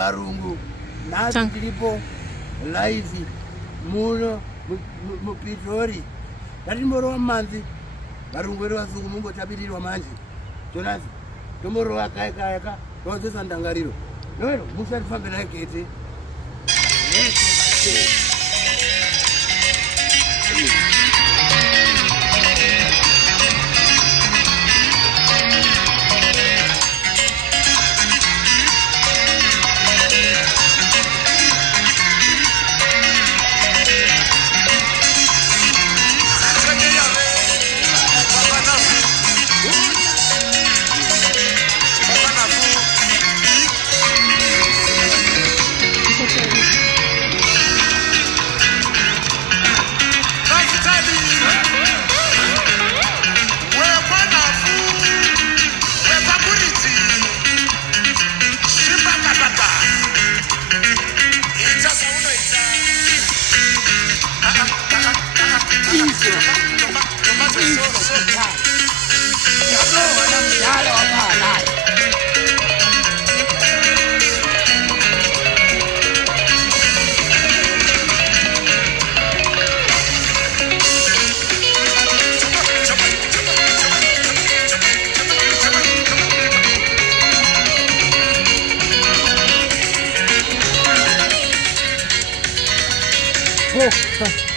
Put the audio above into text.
Varungu nasi tiripo live muno mupitori tatimborowa manzi varungu vedu vazungu mungotabirirwa manje tonazi tomborowa kaeka tozoisa ndangariro noero musatifambe naye kete Oh,